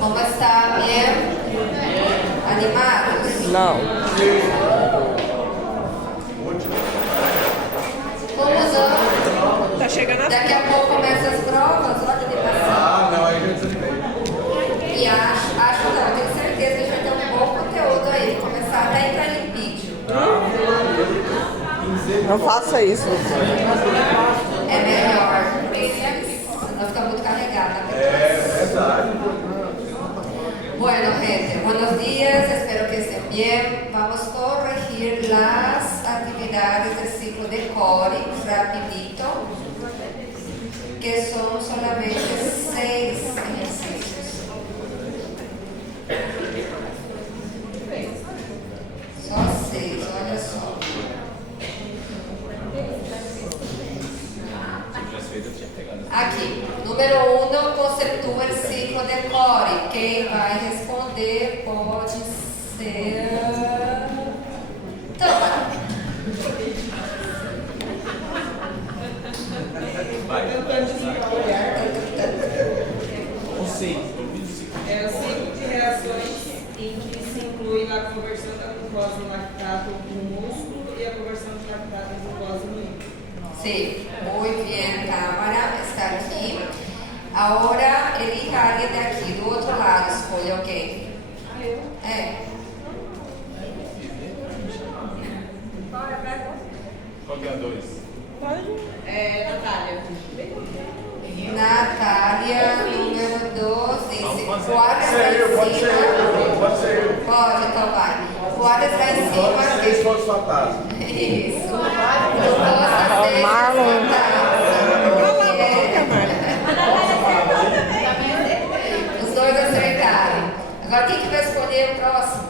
Como está? Bien? Animados? Não. Vamos lá. Tá chegando Daqui a pouco começam as provas, olha de passar. Não, aí eu desanimei. E acho não, eu tenho certeza que a gente vai ter um bom conteúdo aí. Começar até a entrar em vídeo. Não faça isso. É melhor, senão fica muito carregada. É verdade. Bueno, gente, buenos días, espero que estén bien. Vamos a corregir las actividades del ciclo de Cori rapidito, que son solamente 6 ejercicios. Só 6, olha só. Aqui, número 1, conceptua o ciclo de Cori. Quem vai responder pode ser Tamara. É o ciclo de reações em que se inclui a conversão da glucose em lactato no músculo e a conversão de lactato em glucose no líquido. Sí, muy bien, Tamara, está aqui. Agora, elija alguém daqui, do outro lado, escolha alguém. É. Qual que é a 2? Natália. Natália, número 2, disse. Qual está Pode ser eu, em pode ser cima? eu. Pode ser eu. Pode, então vai. Qual está em cima? 6 pontos fatais. Isso. Glucose Marlon. Os dois acertaram. Agora quem que vai escolher o próximo?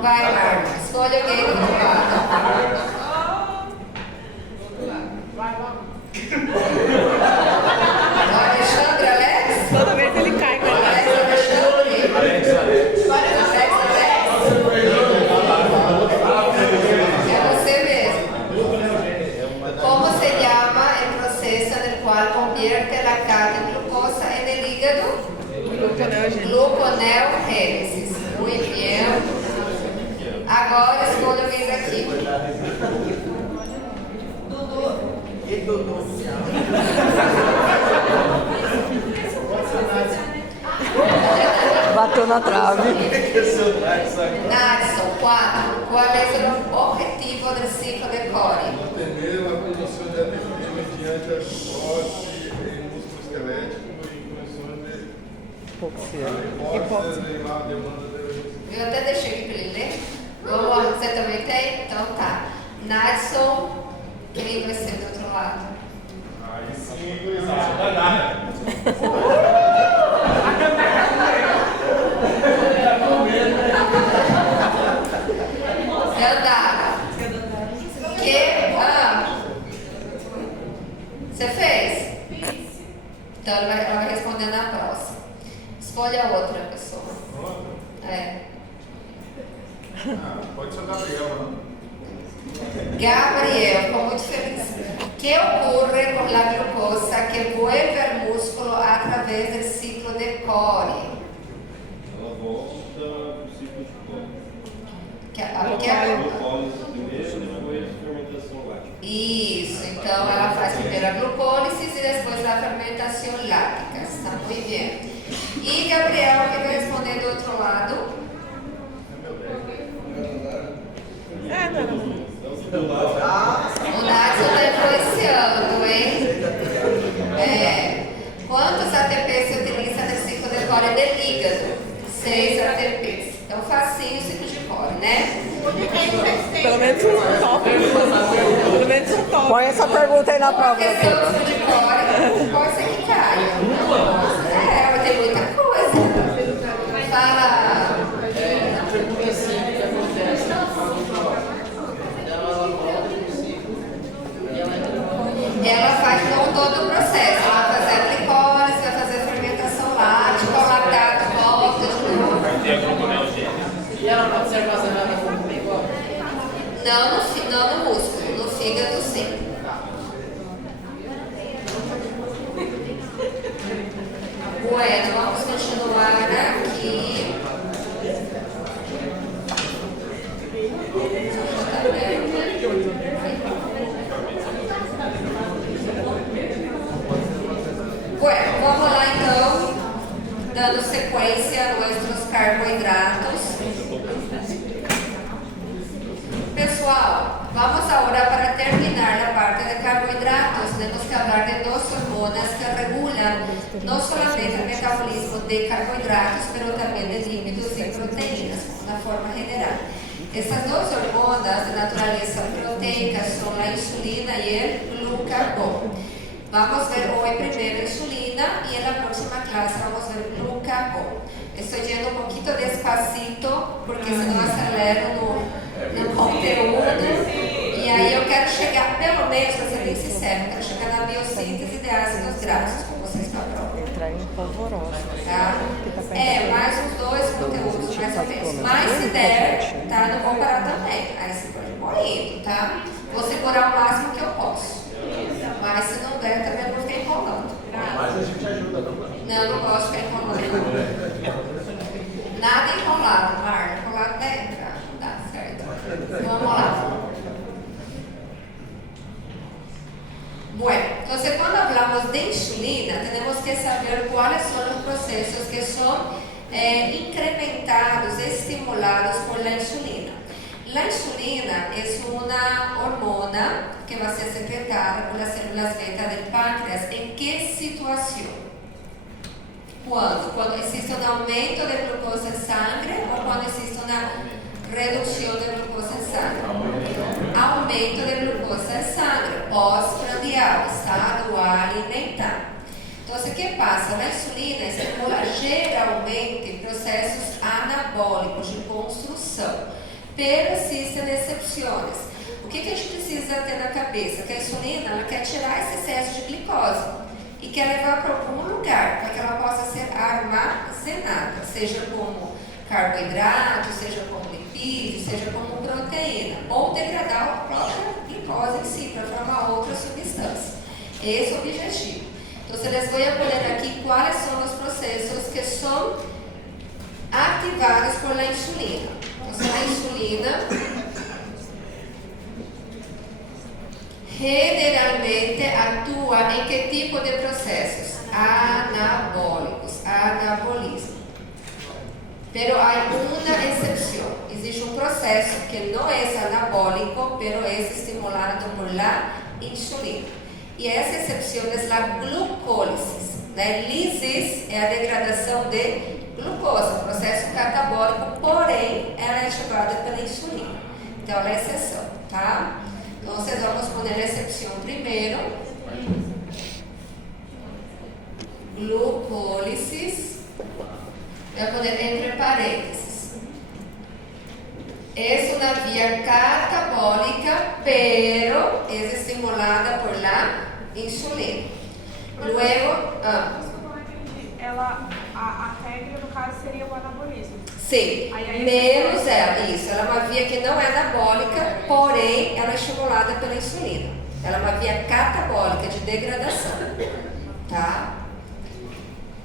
Vai, Marlon. Escolhe alguém do outro lado. O Alexandre, Alex? Toda vez ele cai com ela. Alex, Alexandre? Alex. Alex, é você mesmo. ¿Cómo se llama el proceso en el cual convierte la carne en glucosa en el hígado? Gluconeogênesis. Muito bem. Agora escolha alguém daqui. Bateu na trave. Nadson, 4. Qual é o objetivo do ciclo de Cori? Manter a produção de ATP mediante a glicose em músculo esquelético e condições de hipóxia elevar a demanda de Eu até deixei aqui para ele ler. Vamos, você também tem? Então tá. Nadson, quem vai ser do outro lado? Aí sim, danada. Dandara. Você fez? Então ela vai responder na próxima. Escolha outra pessoa. É. Pode ser o Gabriel, não? Gabriel, ficou muito feliz. ¿Qué ocurre con la glucosa que vuelve al músculo a través del ciclo de Cori? Ela volta pro ciclo de Cori. Glucólise. Glucólise primeiro, depois fermentação láctea. Isso, então ela faz primeiro a glucólise e depois a fermentação láctea. Está muito bem. E Gabriel, que vai responder do outro lado? O Naxo está influenciando, hein? Quantos ATP se utiliza no ciclo de Cori del hígado? 6 ATPs. Então, facinho o ciclo de Cori, né? Pelo menos um top. Pelo menos um top. Põe essa pergunta aí na prova. Porque se o ciclo de Cori, pode ser que caia. Mas tem muita coisa. Fala. Ela faz então todo o processo. Ela vai fazer a glicólise, vai fazer a fermentação láctea, o lactato volta de novo. E ela pode ser armazenada como igual? Não no músculo, no fígado sim. Bueno, vamos continuar. secuencia nuestros carbohidratos. Pessoal, vamos agora para terminar a parte de carbohidratos. Temos que falar de duas hormonas que regulam não somente o metabolismo de carbohidratos, mas também de lípidos e proteínas, na forma general. Essas duas hormonas de natureza proteica são a insulina e o glucagón. Vamos ver hoje primeiro a insulina e na próxima classe vamos ver o glucagón. Estou yendo um pouquinho despacito, porque senão acelero no conteúdo. E aí eu quero chegar, pelo menos, para ser bem sincero, quero chegar na biossíntese de ácidos graxos, com vocês para a prova. Entrar em polvorosa. Tá? Mais uns 2 conteúdos, mais ou menos. Mas se der, tá? Não vou parar também. Aí você pode morrer, tá? Vou segurar o máximo que eu posso. Mas se não der, também não vou ficar enrolando. Mas a gente ajuda, não. Não, não gosto de ficar enrolando. Nada enrolado, Mar. Enrolado não dá certo. Vamos lá. Bueno, entonces cuando hablamos de insulina, tenemos que saber cuáles son los procesos que son incrementados, estimulados por la insulina. La insulina es una hormona que va a ser secretada por las células beta del páncreas. ¿En qué situación? Quando existe um aumento de glucosa em sangue ou quando existe uma redução de glucosa em sangue? Aumento de glucosa em sangue, pós-prandial, estado alimentar. Então, o que passa? A insulina estimula geralmente processos anabólicos de construção, pero existem exceções. O que a gente precisa ter na cabeça? Que a insulina ela quer tirar esse excesso de glicose e quer levar para algum lugar, para que ela possa ser armazenada, seja como carboidrato, seja como lipídio, seja como proteína, ou degradar a própria glicose em si, para formar outra substância. Esse é o objetivo. Então, les vou poner aqui quais são os processos que são ativados por la insulina. Então, a insulina generalmente atua em que tipo de processos? Anabólicos, anabolismo. Pero há uma exceção. Existe um processo que não é anabólico, pero é estimulado por la insulina. E essa exceção é a glucólise. A lisis é a degradação de glucosa, processo catabólico, porém ela é ativada pela insulina. Então ela é exceção, tá? Então, vamos poner a exceção primeiro. Glucólisis. Voy a poner entre parênteses. Es una vía catabólica, pero es estimulada por la insulina. Luego, a regra no caso seria o anabolismo. Sim, menos ela, isso. Ela é uma via que não é anabólica, porém ela é estimulada pela insulina. Ela é uma via catabólica de degradação, tá?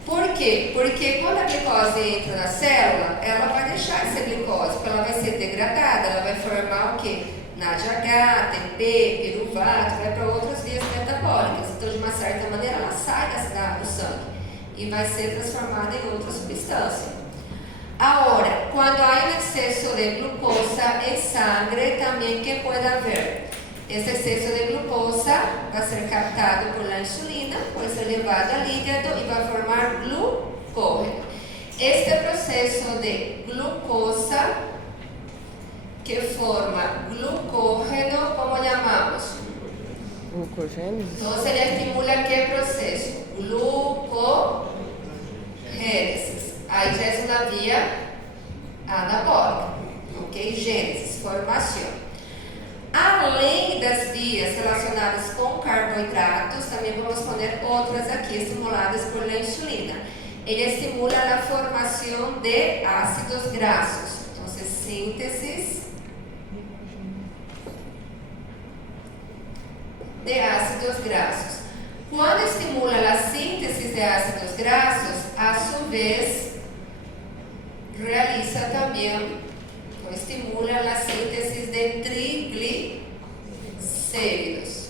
Por quê? Porque quando a glicose entra na célula, ela vai deixar de ser glicose, porque ela vai ser degradada, ela vai formar o quê? NADH, TP, piruvato, vai para outras vias metabólicas. Então, de uma certa maneira, ela sai do sangue e vai ser transformada em outra substância. Agora, quando há um excesso de glucosa em sangue, também que pode haver? Esse excesso de glucosa vai ser captado por la insulina, pode ser levado ao hígado e vai formar glucógeno. Este processo de glucosa que forma glucógeno, como chamamos? Glucogênese? Então, ele estimula que processo? Glucogênese. Aí já é uma via anabólica, ok? Gênese, formação. Além das vias relacionadas com carboidratos, também vamos poner outras aqui, estimuladas por la insulina. Ele estimula a formação de ácidos graxos. Então, síntese de ácidos graxos. Quando estimula a síntese de ácidos graxos, a sua vez, realiza também, ou estimula a síntese de triglicéridos.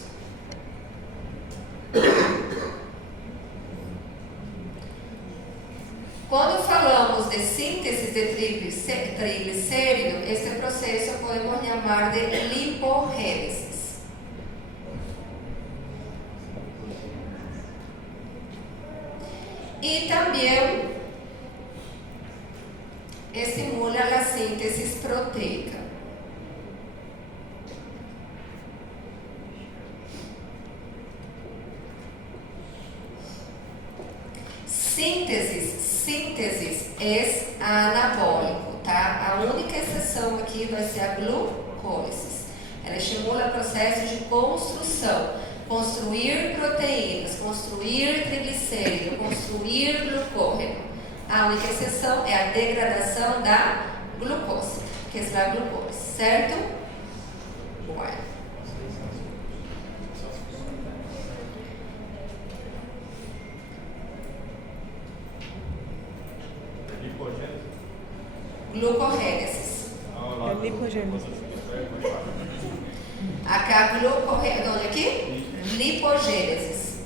Quando falamos de síntese de triglicérido, este processo podemos chamar de lipogênese. E também estimula a síntese proteica. Síntese é anabólico, tá? A única exceção aqui vai ser a glucólise. Ela estimula processos de construção, construir proteínas, construir triglicérido, construir glucógeno. A única exceção é a degradação da glucose, que é a glucose, certo? Bueno. Glucogênese. É lipogênese. Acá glucogênese. Onde aqui? Lipogênese.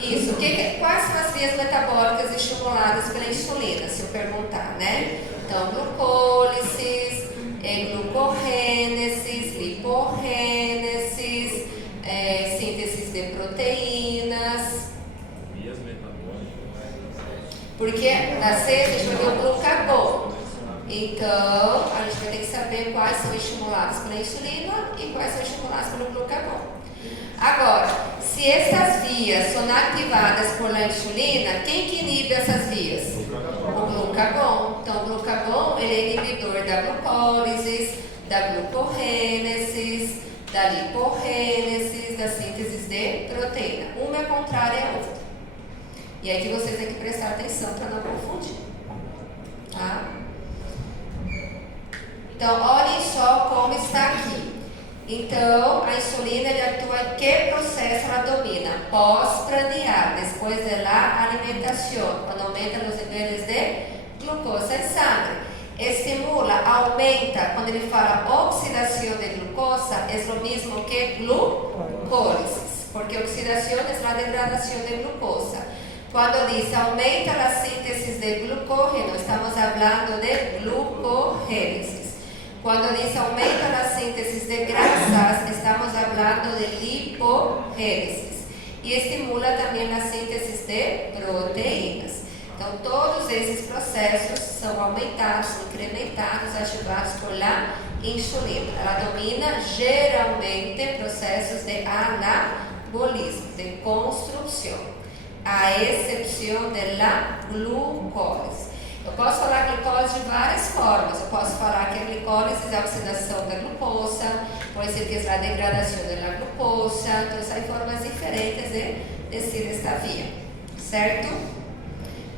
Isso. Quais são as vias metabólicas estimuladas pela insulina? Se eu perguntar, né? Então, glucólise, glucogênese, lipogênese, síntese de proteínas. Porque na C a gente vai ver o glucagon. Então, a gente vai ter que saber quais são estimulados pela insulina e quais são estimulados pelo glucagon. Agora, se essas vias são ativadas pela insulina, quem que inibe essas vias? O glucagon. Então, o glucagon ele é inibidor da glucólise, da glucogênese, da lipogênese, da síntese de proteína. Uma é contrária à outra. E aí que vocês têm que prestar atenção para não confundir. Tá? Então, olhem só como está aqui. Então, a insulina atua em que processo ela domina? Pós-prandial, depois da alimentação, quando aumenta os níveis de glucosa em sangue. Estimula, aumenta, quando ele fala oxidação de glucosa, é o mesmo que glucólise, porque oxidação é a degradação de glucosa. Quando diz aumenta a síntese de glucógeno, estamos falando de glucogênese. Quando diz aumenta a síntese de grasas, estamos falando de lipogênese. E estimula também a síntese de proteínas. Então, todos esses processos são aumentados, incrementados, ativados por la insulina. Ela domina geralmente processos de anabolismo, de construção, a exceção da glucólise. Eu posso falar glicólise de várias formas. Eu posso falar que a glicólise é a oxidação da glucosa, pode ser que é a degradação da glucosa. Então, são formas diferentes de descer esta via, certo?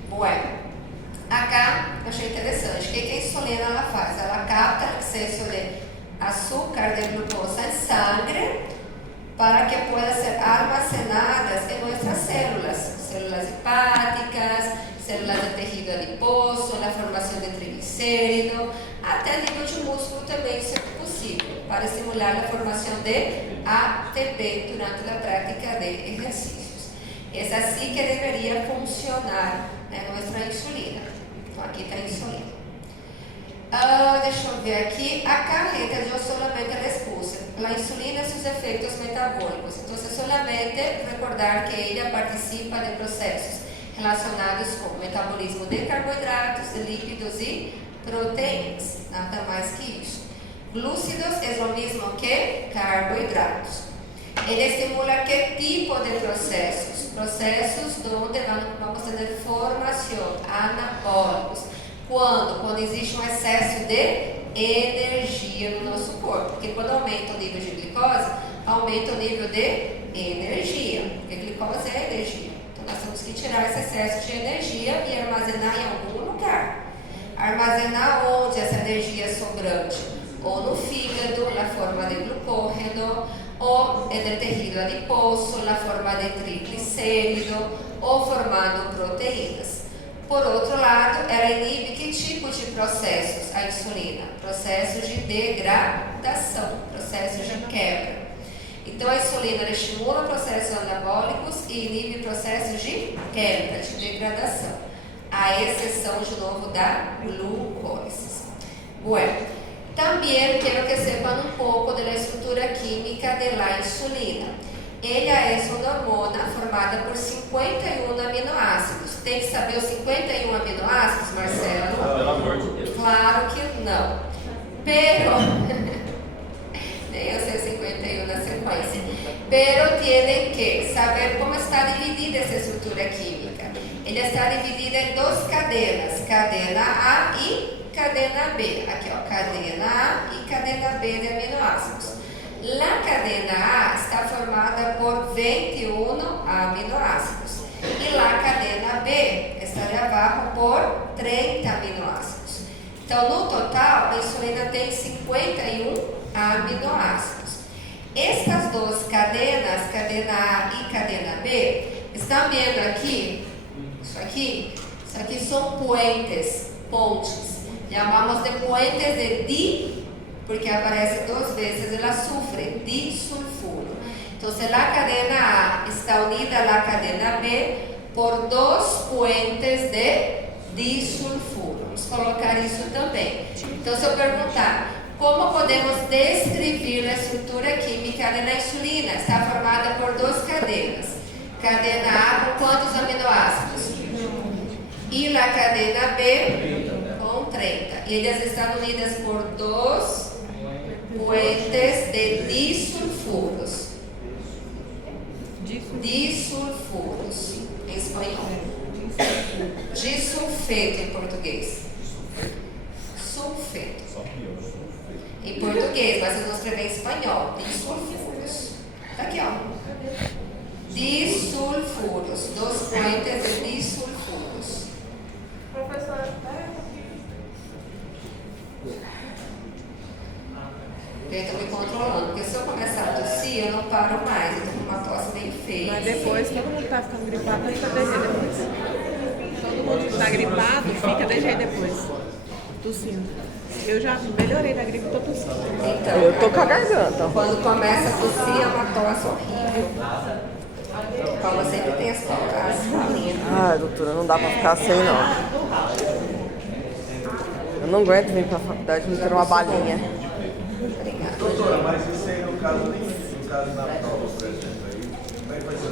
Bueno, acá eu achei interessante. O que a insulina ela faz? Ela capta o excesso de açúcar, de glucosa em sangue, para que puedan ser almacenadas en nuestras células hepáticas, células de tejido adiposo, la formación de triglicérido, até a nível de músculo também isso é possível, para estimular a formação de ATP durante a prática de exercícios. É assim que deveria funcionar nossa insulina. Então, aqui está a insulina. Deixa eu ver aqui. Acá, gente, yo solamente les puse la insulina e seus efeitos metabólicos. Então, solamente recordar que ela participa de processos relacionados com o metabolismo de carboidratos, de lípidos e proteínas. Nada mais que isso. Glúcidos é o mesmo que carboidratos. Ele estimula que tipo de processos? Processos onde vamos ter formação, anabólicos. Quando existe um excesso de energia no nosso corpo. Porque quando aumenta o nível de glicose, aumenta o nível de energia. Porque glicose é energia. Então nós temos que tirar esse excesso de energia e armazenar em algum lugar. Armazenar onde essa energia é sobrante? Ou no fígado, na forma de glucógeno, ou no tecido adiposo, na forma de triglicérido, ou formando proteínas. Por outro lado, ela inibe que tipo de processos? A insulina, processos de degradação, processos de quebra. Então, a insulina estimula processos anabólicos e inibe processos de alquémica de degradação, a exceção de novo da glucólisis. Bueno, también quiero que sepan un poco de la estructura química de la insulina. Ella es una hormona formada por 51 aminoácidos. Tem que saber os 51 aminoácidos, Marcelo? Pelo amor de Deus. Claro que não. Pero, nem eu sei 51 na sequência. Pero tienen que saber como está dividida essa estrutura química. Ela está dividida em duas cadenas, cadena A e cadena B. Aqui, ó, cadena A e cadena B de aminoácidos. La cadena A está formada por 21 aminoácidos e la cadena B está de abaixo por 30 aminoácidos. Então, no total, a insulina tem 51 aminoácidos. Estas duas cadenas, cadena A e cadena B, estão vendo aqui? Isso aqui são puentes, pontes. Chamamos de puentes de di, porque aparece duas vezes el azufre, disulfuro. Então, a cadena A está unida à cadena B por dos puentes de disulfuro. Vamos colocar isso também. Então, se eu perguntar, como podemos descrever a estrutura química da insulina? Está formada por duas cadenas. Cadena A com quantos aminoácidos? E a cadena B com 30. E elas estão unidas por dois puentes de disulfuros. Disulfuros, em espanhol. Disulfeto em português. Sulfeto. Em português, mas vocês vão escrever em espanhol. Disulfuros. Tá aqui, ó. Disulfuros. Dos puentes de disulfuros. Professora, Eu estou me controlando, porque se eu começar a tossir, eu não paro mais. Eu estou com uma tosse bem feia. Mas depois, todo mundo tá ficando gripado, fica de jeito depois. Todo mundo que tá gripado, fica de jeito depois. Tossindo. Eu já melhorei da gripe, tô tossindo. Então, Eu tô com a garganta. quando começa a tossir, é uma tosse horrível. Paula sempre tem as falinhas. Ai, doutora, não dá pra ficar assim, não. Eu não aguento vir pra faculdade e me ter uma balinha. Obrigada. Doutora, mas isso aí no caso na prova, por exemplo, aí, como é que vai ser?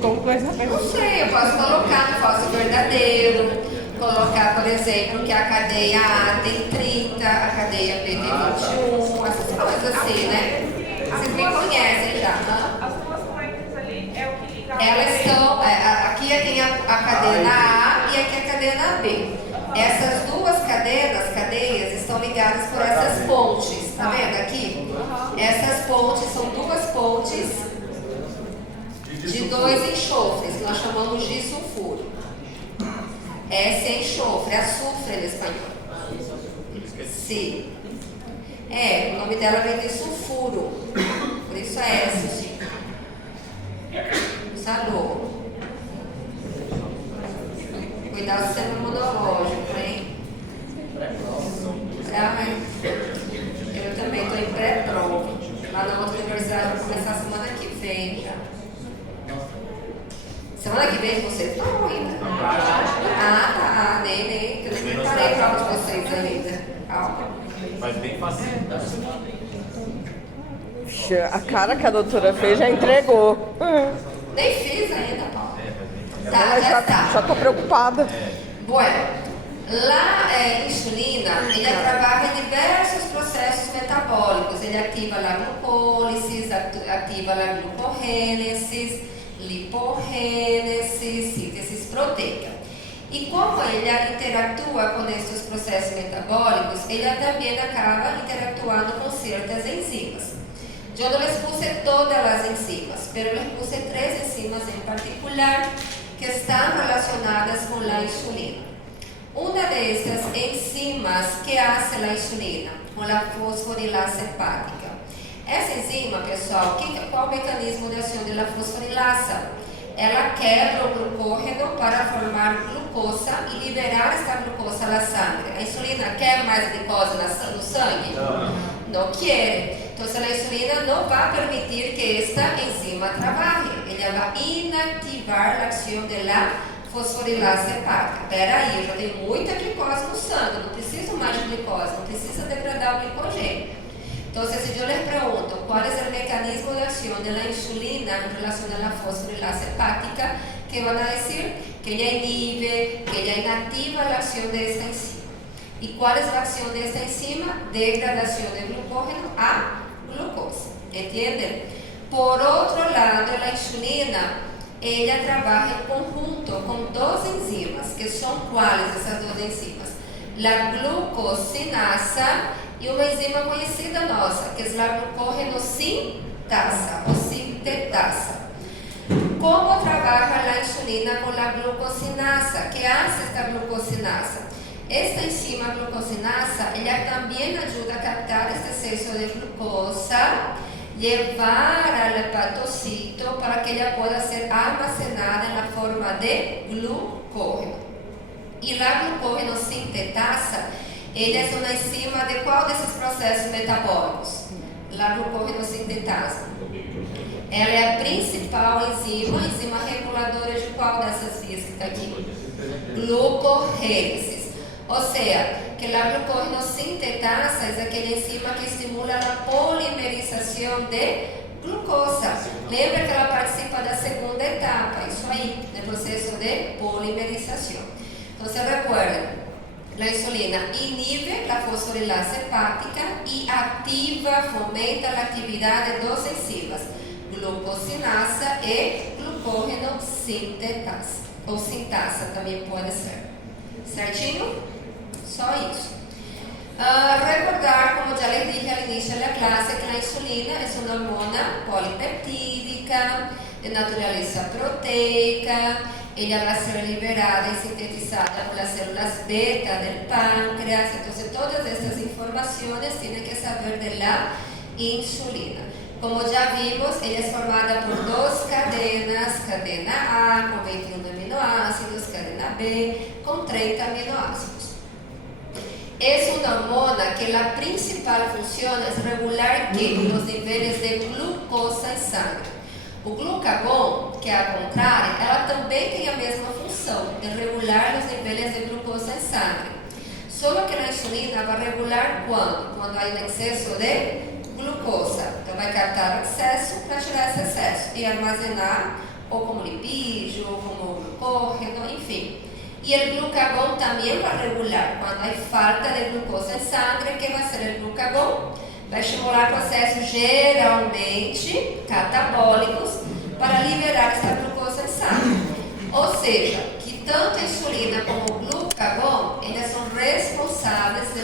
Como vai saber? Não sei, eu posso colocar no falso verdadeiro. Colocar, por exemplo, que a cadeia A tem 30, a cadeia B tem 21, essas coisas assim, né? Vocês me conhecem já, né? as duas correntes ali é o que liga a Elas estão, aqui tem a cadena A e aqui a cadena B. Essas duas cadeias estão ligadas por essas pontes, tá vendo aqui? Essas pontes são duas pontes de dois enxofres, que nós chamamos de sulfuro. S é enxofre, açufre em espanhol. Sim. O nome dela vem de sulfuro, por isso é S, sim. Salô. Cuidar do sistema imunológico, hein? Eu também estou em pré-prova. Lá na outra universidade vai começar semana que vem já. Semana que vem vocês estão ainda? Ah, tá. Nem. Eu nem preparei prova de vocês ainda. Calma. Mas bem fácil. A cara que a doutora fez já entregou. Nem fiz ainda, Paulo. Tá, Ela já tô preocupada. Bueno, a insulina, ele trabalha em diversos processos metabólicos. Ele ativa a glucólise, ativa a glucogênese, lipogênese, síntese proteica. E como ele interatua com esses processos metabólicos, ele também acaba interatuando com certas enzimas. Eu não les puse todas as enzimas, mas les puse 3 enzimas em particular que estão relacionadas com a insulina. Uma dessas enzimas que hace a insulina, com a fosforilase hepática. Essa enzima, pessoal, qual o mecanismo de ação da fosforilase? Ela quebra o glucógeno para formar glucosa e liberar esta glucosa na sangue. A insulina quer mais glicose no sangue? Não quer. Então, a insulina não vai permitir que esta enzima trabalhe. ella va a inactivar la acción de la fosforilase hepática. Peraí, eu já tenho muita glicose no sangue, não preciso mais de glicose, não precisa degradar o glicogênio. Entonces, si yo les pregunto cuál es el mecanismo de acción de la insulina en relación a la fosforilasa hepática, ¿qué van a decir? Que ella inhibe, que ella inactiva la acción de esta enzima. ¿Y cuál es la acción de esta enzima? Degradación de glucógeno a glucosa. ¿Entienden? Por otro lado, la insulina, ella trabaja en conjunto con dos enzimas, que son ¿cuáles esas dos enzimas? La glucosinasa e uma enzima conhecida nossa, que é a glucogenosintetasa ou sintetasa. Como trabalha a insulina com a glucosinasa? Que hace esta glucosinasa? Esta enzima glucosinasa, ela também ajuda a captar este excesso de glucosa, levar ao hepatocito para que ela possa ser armazenada na forma de glucógeno. E a glucogenosintetasa, ele é uma enzima de qual desses processos metabólicos? A glucogenosintetase. Ela é a principal enzima reguladora de qual dessas vias que está aqui? Glucorrênese. Ou seja, que a glucogenosintetase é aquela enzima que estimula a polimerização de glucosa. Lembra que ela participa da segunda etapa, isso aí, no processo de polimerização. Então, recuerden, la insulina inhibe la fosforilasa hepática y activa, fomenta la actividad de dos enzimas, glucosinasa y glucogenosintetasa, ou sintasa também pode ser. Certinho? Só isso. Recordar, como já les dije al inicio de la clase, que la insulina es una hormona polipeptídica de naturaleza proteica. Ella va a ser liberada y sintetizada por las células beta del páncreas. Entonces, todas estas informaciones tienen que saber de la insulina. Como ya vimos, ella es formada por dos cadenas, cadena A con 21 aminoácidos, cadena B con 30 aminoácidos. Es una hormona que la principal función es regular los niveles de glucosa en sangre. O glucagon, que é a contrária, ela também tem a mesma função, de regular os níveis de glucosa em sangue. Só que a insulina vai regular quando? Quando há um excesso de glucosa. Então vai captar o excesso para tirar esse excesso e armazenar ou como lipídio, ou como glucógeno, enfim. E o glucagon também vai regular quando há falta de glucosa em sangue, que vai ser o glucagon. Vai estimular processos geralmente catabólicos para liberar essa glucosa em sangue. Ou seja, que tanto a insulina como o glucagon, eles são responsáveis de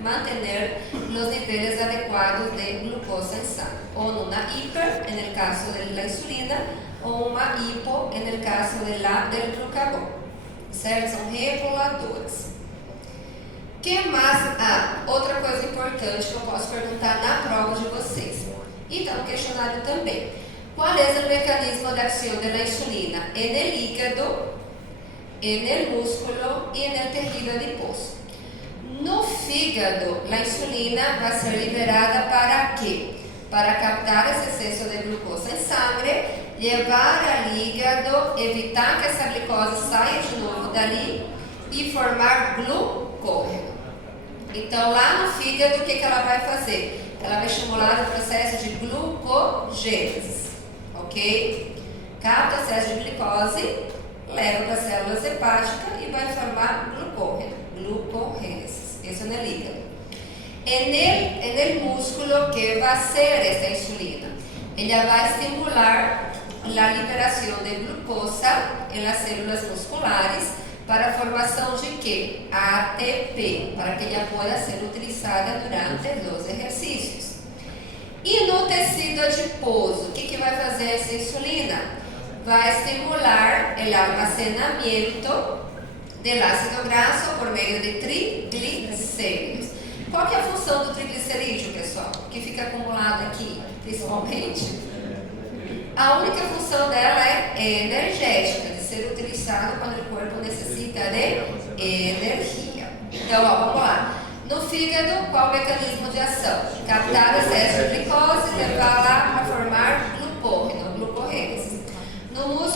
manter os níveis adequados de glucosa em sangue. Ou numa hiper, no caso da insulina, ou uma hipo, no caso do glucagon. Certo? São reguladores. Que mais? Outra coisa importante que eu posso perguntar na prova de vocês. E está no questionário também. Qual é o mecanismo de ação da insulina? No hígado, no músculo e no tecido adiposo. No fígado, a insulina vai ser liberada para quê? Para captar esse excesso de glucosa em sangue, levar ao hígado, evitar que essa glicose saia de novo dali e formar glucógeno. Então, lá no fígado, o que ela vai fazer? Ela vai estimular o processo de glucogênese, ok? Capta o excesso de glicose, leva para as células hepáticas e vai formar glucógeno, glucogênese. Isso é no hígado. No músculo, que vai ser esta insulina? Ela vai estimular a liberação de glucosa nas células musculares para a formação de quê? ATP, para que ela possa ser utilizada durante os exercícios. E no tecido adiposo, o que vai fazer essa insulina? Vai estimular o armazenamento do ácido graxo por meio de triglicéridos. Qual que é a função do triglicerídeo, pessoal? Que fica acumulado aqui, principalmente? A única função dela é energética, de ser utilizado quando o corpo necessita de energia. Então, vamos lá. No fígado, qual o mecanismo de ação? Captar o excesso de glicose e levar lá para formar glucógeno, glucogênese.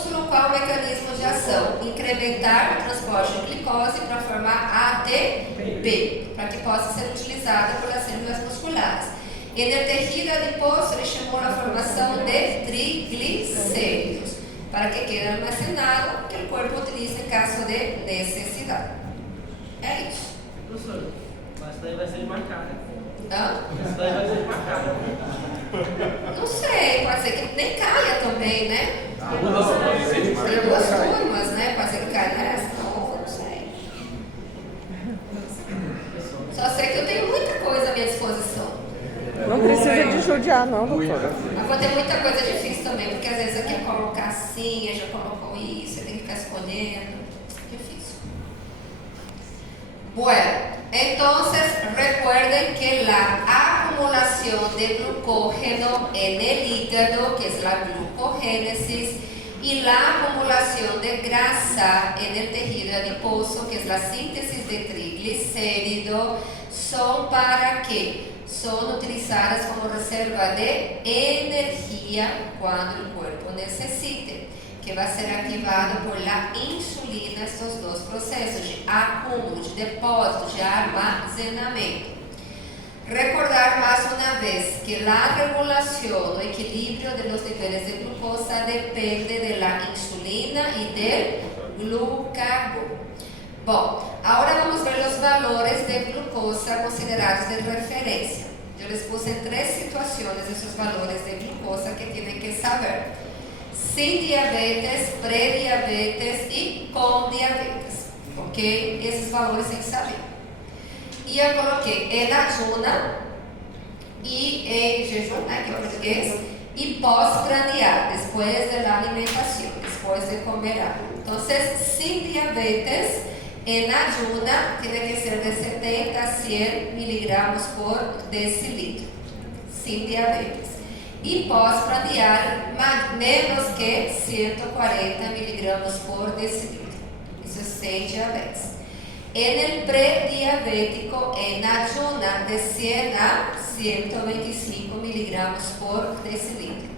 músculo, qual o mecanismo de ação? Incrementar o transporte de glicose para formar ATP, para que possa ser utilizada pelas células musculares. E no tecido adiposo, ele chamou a formação de triglicéridos, para que quede armazenado, que o corpo utilize em caso de necessidade. É isso. Professor, mas daí vai ser de marcar, né? Hã? Isso daí vai ser de marcar. Não sei, pode ser que nem caia também, né? Tem duas turmas, né? Pode ser que caia nessa, não sei. Só sei que eu tenho muita coisa à minha disposição. Não precisa de judiar, não, doutora. Mas vou ter muita coisa difícil também, porque às vezes aqui colocar assim, já colocou isso, eu tenho que ficar escolhendo. Difícil. Bueno, entonces recuerden que la acumulación de glucógeno en el hígado, que es la glucogénesis, y la acumulación de grasa en el tejido adiposo, que es la síntesis de triglicéridos, son para qué? Son utilizadas como reserva de energía cuando el cuerpo necesite, que va a ser activado por la insulina, estos dos procesos de acúmulo, de depósito, de armazenamiento. Recordar más una vez que la regulación o equilibrio de los niveles de glucosa depende de la insulina y del glucagón. Bom, ahora vamos a ver los valores de glucosa considerados de referencia. Yo les puse en 3 situaciones esos valores de glucosa que tienen que saber. Sin diabetes, prediabetes y con diabetes. Ok? Esos valores tem que saber. E eu coloquei en ayuna e em jejum, né, que é português, e pós-prandial, después de la alimentación, después de comer algo. Entonces, sin diabetes, en ayuna tiene que ser de 70 a 100 miligramos por decilitro, sin diabetes. Y pós-prandial, menos que 140 miligramos por decilitro. Eso es sin diabetes. En el prediabético, en ayuna de 100 a 125 miligramos por decilitro.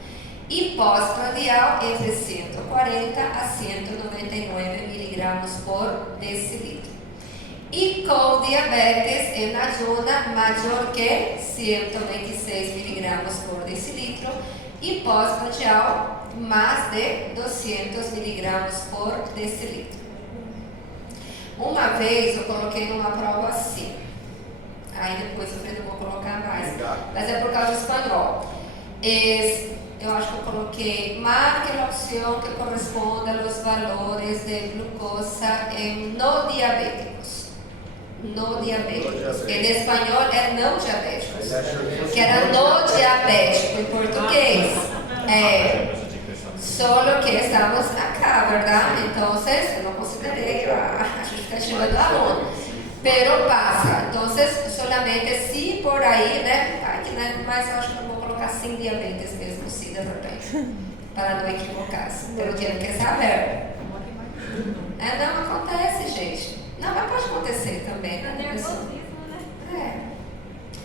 Y pós-prandial entre 140 a 199 miligramos por decilitro. Y con diabetes en ayuna mayor que 126 miligramos por decilitro y pós-prandial más de 200 miligramos por decilitro. Uma vez eu coloquei numa prova assim, aí depois eu falei, não vou colocar mais, mas é por causa do espanhol. Eu acho que eu coloquei, marque a opção que corresponde aos valores de glucosa em no diabéticos. No diabéticos. Em espanhol é não diabéticos. Que era no diabético em português. Solo que estamos acá, ¿verdad? Entonces, no consideré a justificativa do aluno. Pero pasa. Entonces, solamente si por aí, né? Mas eu acho que eu vou colocar sem diabetes mesmo, sim, de repente. Para não equivocar-se. Pero tiene que saber. Não acontece, gente. Não, mas pode acontecer também, né? Nervosismo, né?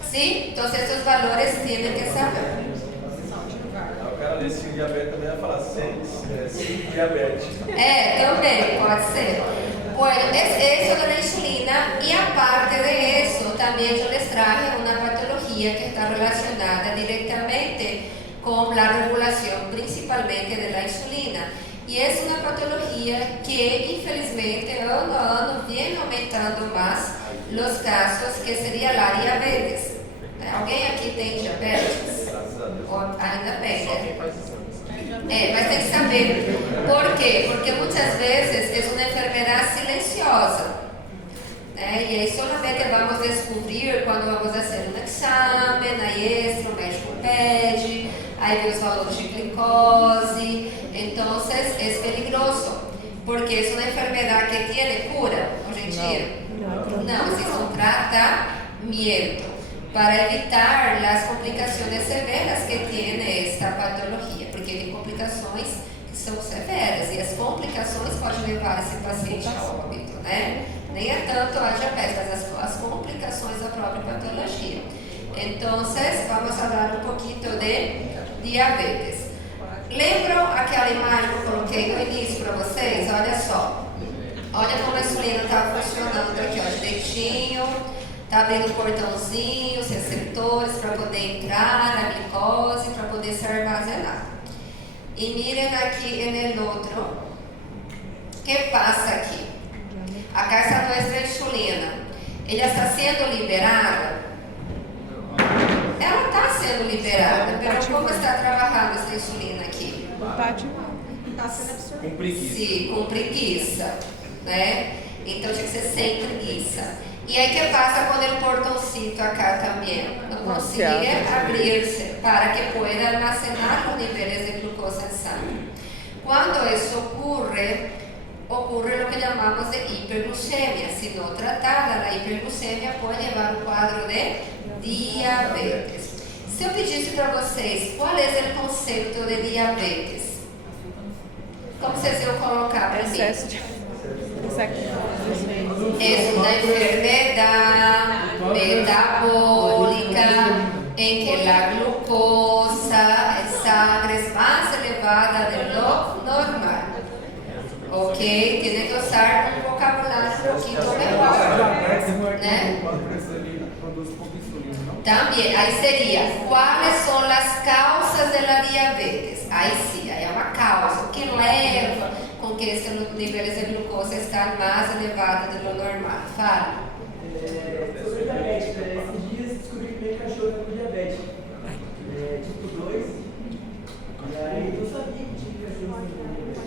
Sim? Então, esses valores tienen que saber. O cara lê sem diabetes também vai falar sem diabetes. Também, pode ser. Bueno, es eso de la insulina y aparte de eso, también yo les traje una patología que está relacionada directamente con la regulación principalmente de la insulina. Y es una patología que infelizmente ano a ano viene aumentando más los casos, que sería la diabetes. ¿Alguém aqui tem diabetes? Ainda bem, né? Mas tem que saber. Por quê? Porque muitas vezes é uma enfermedade silenciosa. Né? E aí solamente vamos descobrir quando vamos fazer um exame, aí extra, o médico pede, aí vê os valores de glicose. Então é peligroso, porque é uma enfermedade que tem cura hoje em dia. Não, existe um tratamento para evitar as complicações severas que tem esta patologia, porque tem complicações que são severas e as complicações podem levar esse paciente a óbito, né? Nem é tanto a diabetes, mas as complicações da própria patologia. Então, vamos falar um pouquinho de diabetes. Lembram aquela imagem que eu coloquei no início para vocês? Olha só. Olha como a insulina está funcionando aqui, ó, direitinho. Está abrindo o portãozinho, os receptores para poder entrar a glicose, para poder se armazenar. E miren aqui no outro. O que passa aqui? Acá está nuestra insulina. Ela está sendo liberada? Ela está sendo liberada, mas como está trabalhando essa insulina aqui? Está ativado. Está sendo absorvido. Com preguiça. Sim, com preguiça, né? Então tinha que ser sem preguiça. E aí que passa quando o portãozinho acá também não conseguia abrir-se para que pueda almacenar os níveis de glucosa em sangue. Quando isso ocorre o que chamamos de hiperglucemia. Se não tratada, a hiperglucemia pode levar ao quadro de diabetes. Se eu pedisse para vocês qual é o conceito de diabetes, como vocês iam colocar para mim? Excesso de... Es una enfermedad metabólica en que la glucosa en sangre es más elevada de lo normal. Ok? Tiene que usar un vocabulario un poquito mejor. ¿né? También, ahí sería, ¿cuáles son las causas de la diabetes? Aí sim, aí é uma causa. O que leva com que esses níveis de glucosa estão mais elevados do que o normal? Fala. Sobre diabetes, esses dias descobri que meu cachorro tem diabetes. Tipo 2. E aí eu sabia que tinha cachorro com diabetes.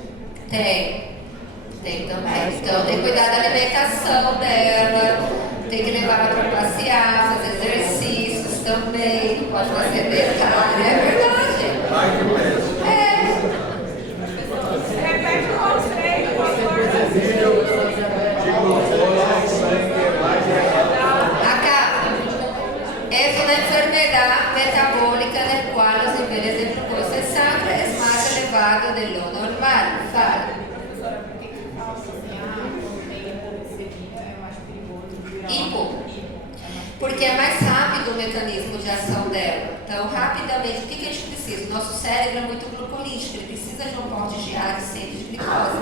Tem também. Então tem que cuidar da alimentação dela, tem que levar ela para passear, fazer exercícios também, não pode fazer detalhe, é verdade. Repete o conceito, por favor. Acá, es una enfermedad metabólica en la cual los niveles de glucosa en sangre es más elevado de lo normal. Fala. Hipo. Porque é mais rápido o mecanismo de ação dela. Então, rapidamente, o que a gente precisa? O nosso cérebro é muito glucolítico, ele precisa de um porte diário sempre de glicose.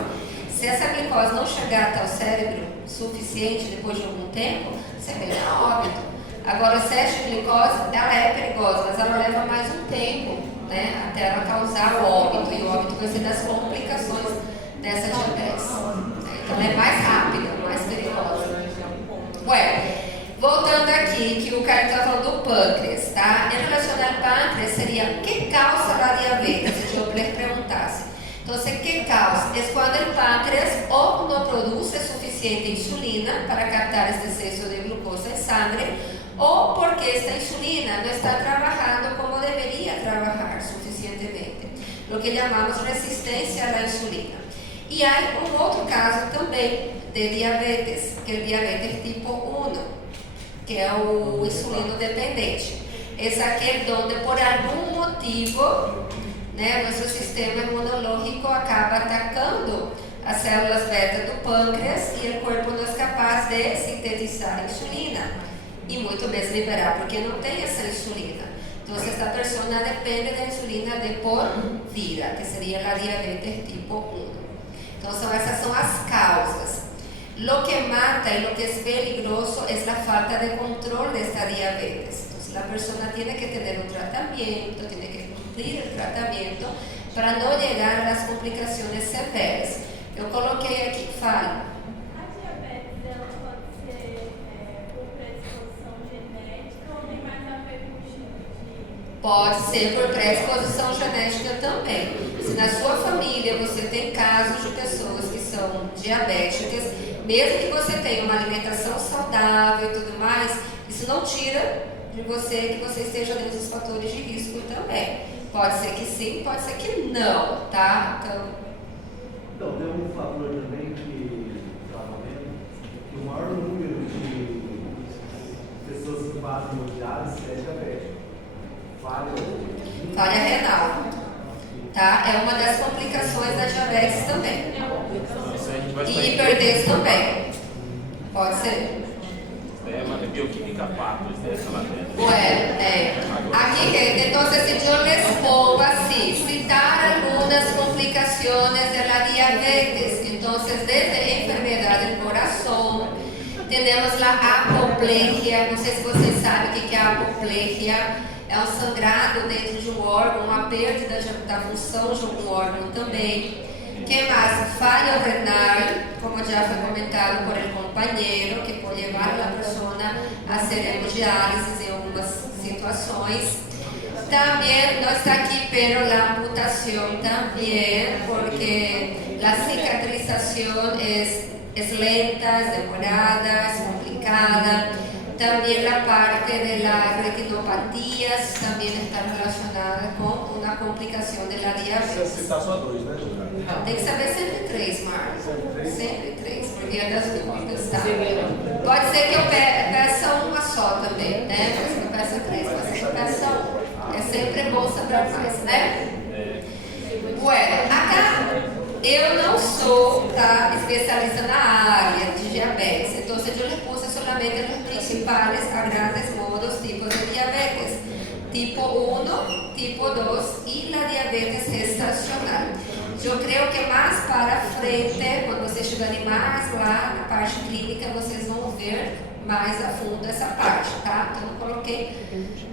Se essa glicose não chegar até o cérebro suficiente depois de algum tempo, você vem a óbito. Agora, o excesso de glicose, ela é perigosa, mas ela leva mais um tempo, né, até ela causar o óbito. E o óbito vai ser das complicações dessa diabetes. Então, ela é mais rápida, mais perigosa. Ué, voltando aqui, que o cara está falando do pâncreas, tá? Em relação ao pâncreas, seria o que causa a diabetes? Se eu lhe perguntasse. Então, ¿qué causa? Es cuando el páncreas o no produce suficiente insulina para captar este exceso de glucosa en sangre o porque esta insulina no está trabajando como debería trabajar suficientemente, lo que llamamos resistencia a la insulina. E hay un otro caso también de diabetes, que es el diabetes tipo 1, que es o insulino dependente. Es aquel donde por algún motivo, né, nosso sistema imunológico acaba atacando as células beta do pâncreas e o corpo não é capaz de sintetizar insulina e muito menos liberar, porque não tem essa insulina. Então, essa pessoa depende da insulina de por vida, que seria a diabetes tipo 1. Então, essas são as causas. Lo que mata y lo que es peligroso es la falta de control de esta diabetes. Entonces, la persona tiene que tener un tratamiento, tiene que cumplir el tratamiento para no llegar a las complicaciones severas. Eu coloquei aqui, fala. A diabetes, ela pode ser por predisposição genética ou tem mais a ver com o tipo de... Pode ser por predisposição genética também. Se na sua família você tem casos de pessoas que são diabéticas, mesmo que você tenha uma alimentação saudável e tudo mais, isso não tira de você que você esteja dentro dos fatores de risco também. Pode ser que sim, pode ser que não, tá? Então, tem um fator também que estava vendo, que o maior número de pessoas que passam no diálise é diabético. Falha renal, tá? É uma das complicações da diabetes também. E hipertenso também. Pode ser. tema de bioquímica 4, esa materia. Bueno, aquí gente, entonces si yo les pongo así, citar algunas complicaciones de la diabetes, entonces desde enfermedad del corazón, tenemos la apoplejia, não sei se vocês sabem o que é a apoplejia, é um sangrado dentro de um órgão, uma perda da função de um órgão também. Que mais? Falha renal, como já foi comentado por el compañero, que pode levar a pessoa a hacer hemodiálise em algumas situações. Também não está aqui, pero la amputación também, porque la cicatrización es lenta, es demorada, es complicada. También la parte de las retinopatías también está relacionada con una complicación de la diabetes. Citar só dois, né? Tem que saber sempre três, Marcos. Sempre três, porque é das dúvidas, tá? Pode ser que eu peça uma só também, né? Pode ser que eu peça três, pode ser que eu peça uma. É sempre bom saber mais, né? Bueno, acá eu não sou especialista na área de diabetes, então eu les puse solamente los principales a grandes modos tipos de diabetes, tipo 1, tipo 2 y la diabetes gestacional. Eu creio que mais para frente, quando vocês estiverem mais lá na parte clínica, vocês vão ver mais a fundo essa parte, tá? Então, eu não coloquei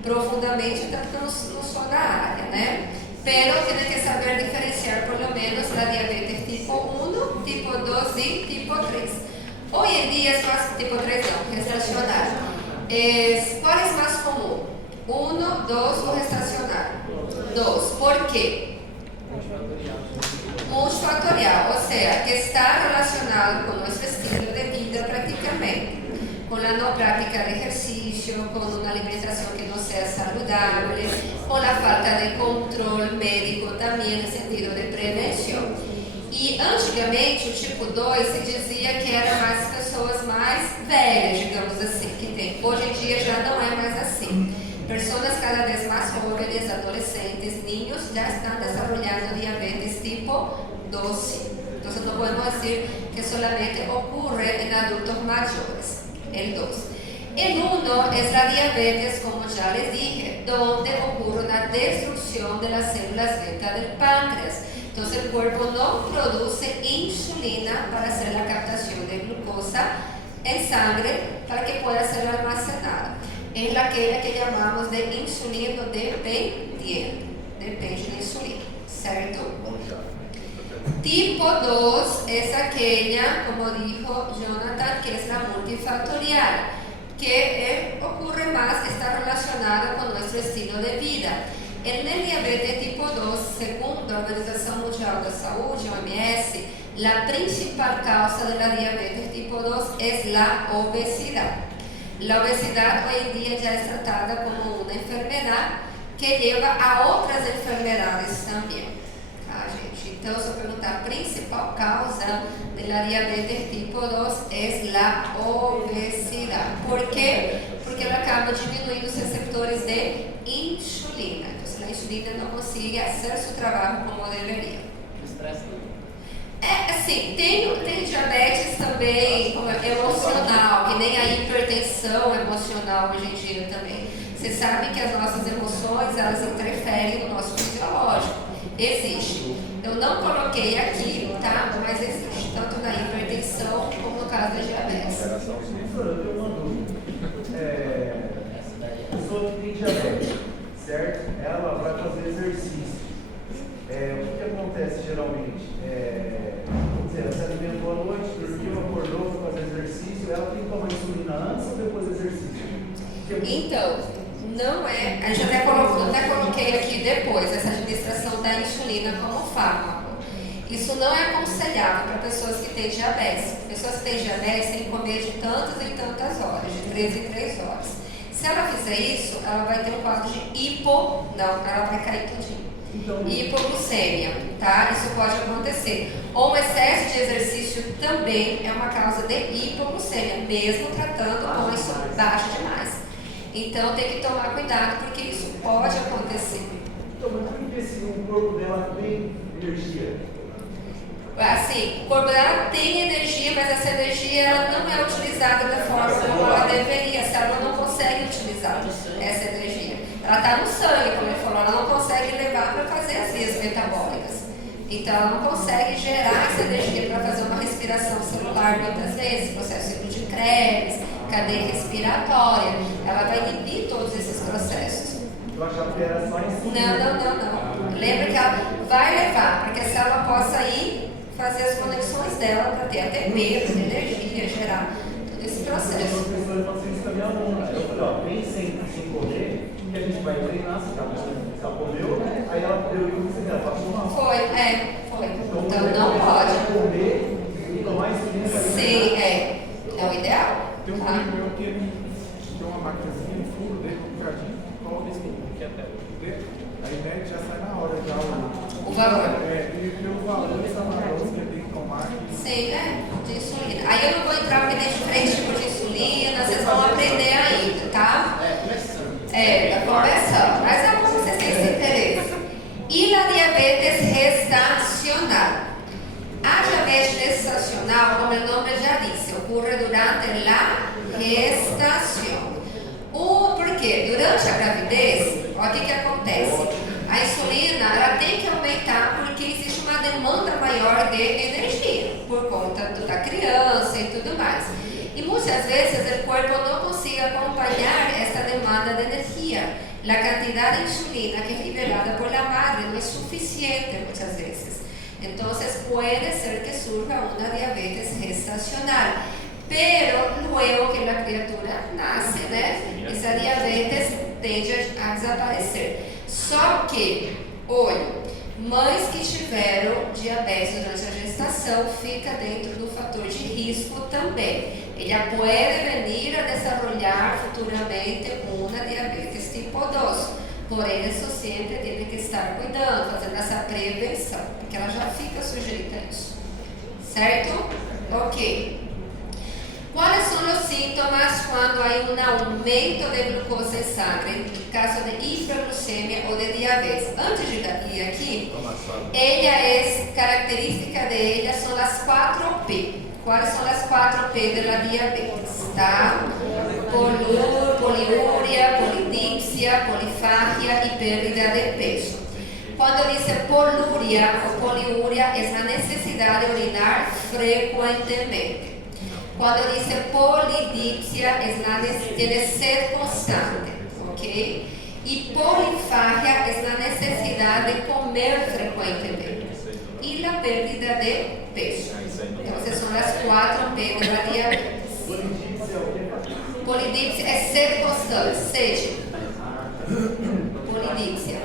profundamente, tanto que eu não sou da área, né? Pero tiene que saber diferenciar por lo menos la diabetes tipo 1, tipo 2 y tipo 3. Hoy en día es más tipo 3 no, gestacional. ¿Cuál es más común? 1, 2 o gestacional? 2. ¿Por qué? Multifactorial, o sea, que está relacionado con nuestro estilo de vida prácticamente. Con la no práctica de ejercicio, con una alimentación que no sea saludable, con la falta de control médico también en el sentido de prevención. E antigamente o tipo 2 se dizia que era mais pessoas mais velhas, digamos assim, que tem. Hoje em dia já não é mais assim. Pessoas cada vez más jóvenes, adolescentes, niños ya están desarrollando diabetes tipo 12. Entonces no podemos decir que solamente ocurre en adultos mayores. El 2. El 1 es la diabetes, como ya les dije, donde ocurre una destrucción de las células beta del páncreas. Entonces el cuerpo no produce insulina para hacer la captación de glucosa en sangre para que pueda ser almacenada. Es aquella que llamamos de insulino dependiente. Depende de insulina, ¿cierto? Tipo 2 es aquella, como dijo Jonathan, que es la multifactorial, que ocurre más, está relacionada con nuestro estilo de vida. En el diabetes tipo 2, según la Organización Mundial de Salud, OMS, la principal causa de la diabetes tipo 2 es la obesidad. La obesidad hoy en día ya es tratada como una enfermedad que lleva a otras enfermedades también. Então, se eu perguntar, a principal causa da diabetes tipo 2 é a obesidade. Por quê? Porque ela acaba diminuindo os receptores de insulina. Então, a insulina não consegue fazer seu trabalho como deveria. Assim, tem diabetes também emocional, que nem a hipertensão emocional hoje em dia também. Você sabe que as nossas emoções, elas interferem no nosso fisiológico. Existe. Eu não coloquei aqui, tá? Mas existe, tanto na hipertensão como no caso da diabetes. Professora, eu tenho uma dúvida. A pessoa que tem diabetes, certo? Ela vai fazer exercício. O que acontece geralmente? Ela se alimentou à noite, dormiu, acordou, foi fazer exercício. Ela tem que tomar insulina antes ou depois do exercício? Então, não é. A gente até coloquei aqui depois essa administração da insulina como fármaco. Isso não é aconselhável para pessoas que têm diabetes. Pessoas que têm diabetes têm que comer de tantas e tantas horas, de 3 em 3 horas. Se ela fizer isso, ela vai ter um quadro de ela vai cair tudinho. Hipoglucemia, tá? Isso pode acontecer. Ou excesso de exercício também é uma causa de hipoglucemia, mesmo tratando com isso baixo demais. Então tem que tomar cuidado porque isso pode acontecer. Então, mas por que se o corpo dela tem energia? Assim, o corpo dela tem energia, mas essa energia ela não é utilizada da forma como ela deveria. A célula não consegue utilizar essa energia. Ela está no sangue, como ele falou, ela não consegue levar para fazer as vias metabólicas. Então, ela não consegue gerar essa energia para fazer uma respiração celular muitas vezes, processo de Krebs, cadeia respiratória. Ela vai inibir todos esses processos. Eu achava que era só insulina. Não. Lembra que ela vai levar para que a célula possa ir fazer as conexões dela para ter ATP, ter energia, gerar todo esse processo. Os professores falam assim, isso também é um. Eu falei, ó, pensem sem comer, que a gente vai treinar, se ela comeu, aí ela deu o que ela passou mal. Foi. Então não pode. Comer e tomar insulina. Sim, é o ideal. Tem um amigo meu que ele tem uma maquinazinha, furo dele, um bocadinho, coloca isso aqui até o dedo, aí mede, já sai na hora já O valor. e pelo valor dessa dose que ele tem que tomar. Sim, de insulina. Aí eu não vou entrar porque tem diferentes tipos de insulina, vocês vão aprender ainda, tá? Tá começando. Mas é bom vocês terem esse interesse. E a diabetes gestacional. A diabetes gestacional, como o nome já disse, ocorre durante a gestação. Por quê? Durante a gravidez, olha o que acontece. A insulina ela tem que aumentar porque existe uma demanda maior de energia por conta da criança e tudo mais. E muitas vezes o corpo não consegue acompanhar essa demanda de energia. A quantidade de insulina que é liberada por la madre não é suficiente muitas vezes. Então, pode ser que surja uma diabetes gestacional. Pero luego que a criatura nasce, essa diabetes tende a desaparecer. Só que, olha, mães que tiveram diabetes durante a gestação fica dentro do fator de risco também. Ela pode vir a desenvolver futuramente uma diabetes tipo 2. Porém, isso sempre tem que estar cuidando, fazendo essa prevenção, porque ela já fica sujeita a isso. Certo? Ok. Quais são os sintomas quando há um aumento de glucosa em sangue, em caso de hiperglucemia ou de diabetes? Antes de ir aqui, característica dela são as 4P. Quais são as 4P da diabetes? Tá? Poliúria, polidipsia, polifagia e perda de peso. Quando diz poliúria ou poliúria, é a necessidade de urinar frequentemente. Quando diz polidipsia, deve ser constante, ok? E polifagia é a necessidade de comer frequentemente. E a perda de peso. Então, essas são as 4P da diabetes. Polidipsia é ser constante, sede. Polidipsia.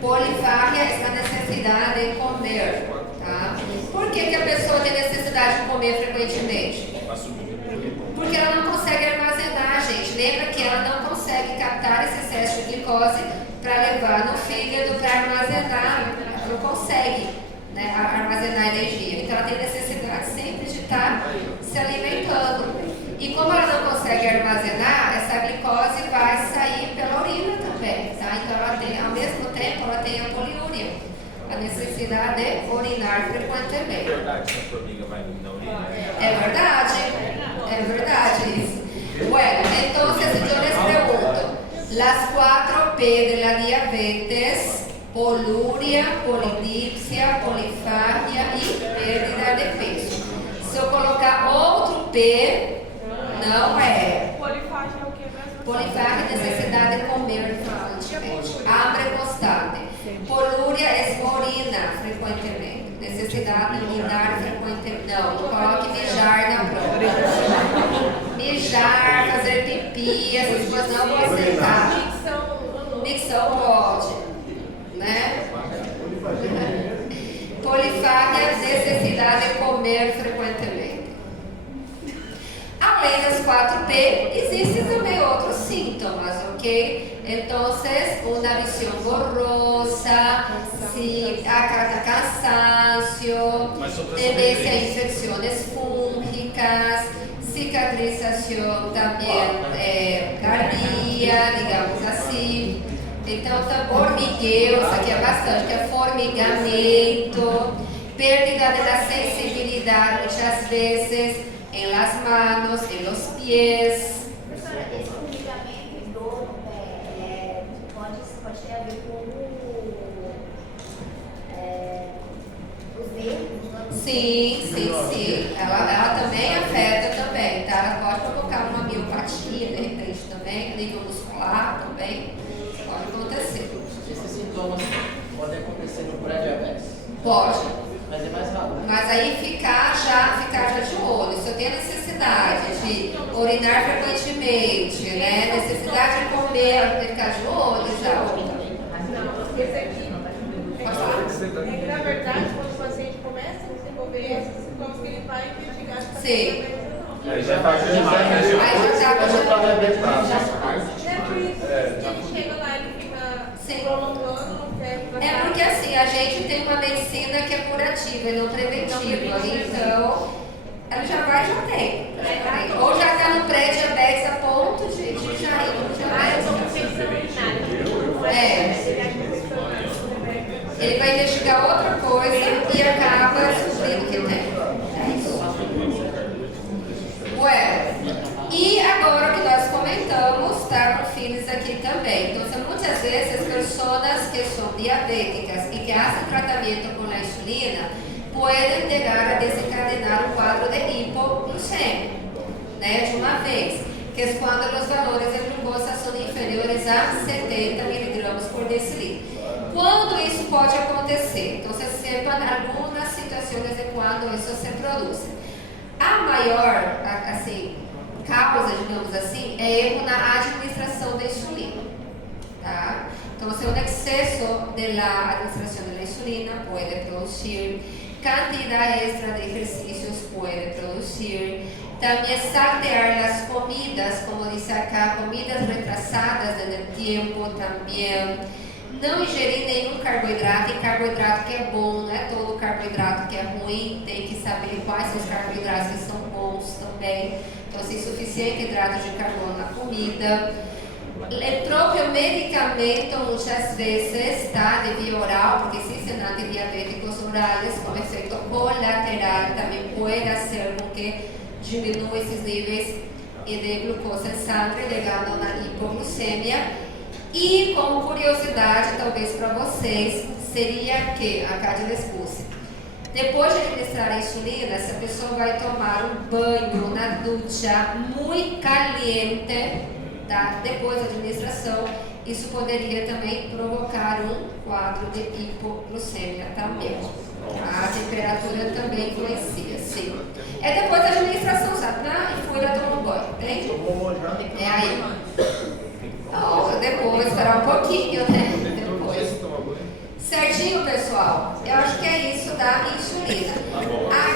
Polifagia é a necessidade de comer. Tá? Por que a pessoa tem necessidade de comer frequentemente? Porque ela não consegue armazenar, gente. Lembra que ela não consegue captar esse excesso de glicose para levar no fígado para armazenar. Ela não consegue armazenar energia. Então ela tem necessidade sempre de estar se alimentando. E como ela não consegue armazenar, essa glicose vai sair pela urina também. Tá? Então ela tem, ao mesmo tempo, ela tem a poliúria. A necessidade de urinar frequentemente. É verdade que a formiga vai na urina? É verdade isso. Bueno, entonces yo les pregunto, las 4P de la diabetes, poliúria, polidipsia, polifagia e perda de peso. Se eu colocar outro P, não é. Polifagia é o que? Polifagia é necessidade de comer frequentemente. Hambre constante. Poliúria é urina frequentemente. Necessidade de urinar frequentemente. Não coloque mijar na prova. Mijar, fazer pipi, essas coisas não vou aceitar. Micção pode. Né? Polifagia é necessidade de comer frequentemente. Além das 4P, existem também outros sintomas, ok? Então, uma visão borrosa, cansancio, tendência a infecções fúngicas, cicatrização também tardia, digamos assim. Então, hormigueio, isso aqui é bastante, que é formigamento. pérdida de la sensibilidad muchas veces en las manos, en los pies. Professora, esse formigamento e dor no pé pode ter a ver com os nervos, né? Sim. Ela também afeta também, tá? Ela pode provocar uma miopatia, de repente, também, a nível muscular também, pode acontecer. Esses sintomas podem acontecer no pré-diabetes? Pode. Mas é mais rápido. Mas aí ficar já de olho. Se eu tenho necessidade de urinar frequentemente, né? Necessidade de comer, tem que ficar de olho já. Esse aqui, Pode falar? é que na verdade, quando o paciente começa a desenvolver esses sintomas, que ele vai investigar se está com Sim. diabetes ou não. Aí já tá demais, né? Aí já tá É por isso que ele chega lá, ele fica Sim. prolongando o tempo. É porque assim, a gente tem uma medicina que é curativa e não preventiva, então ela já vai, já tem. Ou já está no pré-diabetes a ponto de já ir no diabetes. Ele vai investigar outra coisa e acaba descobrindo que tem. É isso. E agora que nós comentamos, tá com filhos aqui também. Então, muitas veces personas que son diabéticas y que hacen tratamiento con la insulina pueden llegar a desencadenar un cuadro de hipoglucemia, né, de uma vez, que es cuando los valores de glucosa son inferiores a 70 miligramos por decilitro. Quando isso pode acontecer? Então, sepan algumas situações de quando isso se produz. A maior, assim, causa, digamos assim, é erro na administração da insulina, tá? Então, un exceso de la administración de la insulina puede producir, cantidad extra de ejercicios puede producir, también saltear las comidas, como dice acá, comidas retrasadas en el tiempo también, não ingerir nenhum carboidrato, e carboidrato que é bom, não é todo carboidrato que é ruim, tem que saber quais são os carboidratos que são bons também, então, assim, suficiente hidrato de carbono na comida. El propio medicamento muchas veces está de vía oral, porque existen antidiabéticos orales con efecto colateral, también puede hacer con que diminúa esses níveis de glucosa em sangue, llegando na hipoglucemia. E como curiosidade, talvez para vocês, seria que, a Cádia expulse, depois de administrar a insulina, essa pessoa vai tomar um banho na ducha muito caliente, tá? Depois da administração, isso poderia também provocar um quadro de hipoglucemia também. A temperatura também influencia, sim. É depois da administração, sabe? E fui lá tomar um banho, entende? É aí. Oh, depois, esperar um pouquinho, né? Depois. Certinho, pessoal? Eu acho que é isso da insulina.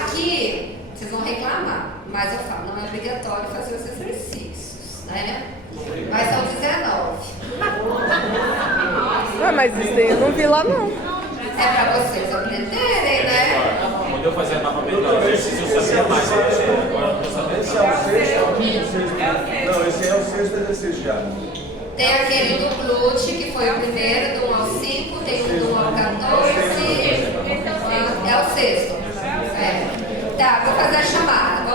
Aqui, vocês vão reclamar, mas eu falo, não é obrigatório fazer os exercícios, né? Mas são 19. Ah, mas isso aí eu não vi lá, não. É pra vocês aprenderem, né? Quando eu fazia mapeamento do exercício, eu sabia mais. Agora eu não sabia. Esse é o sexto. Não, esse é o sexto exercício já. Tem aquele do glúteo, que foi o primeiro, do 1 ao 5, tem um do 1 ao 14. É o sexto. É. Tá, vou fazer a chamada.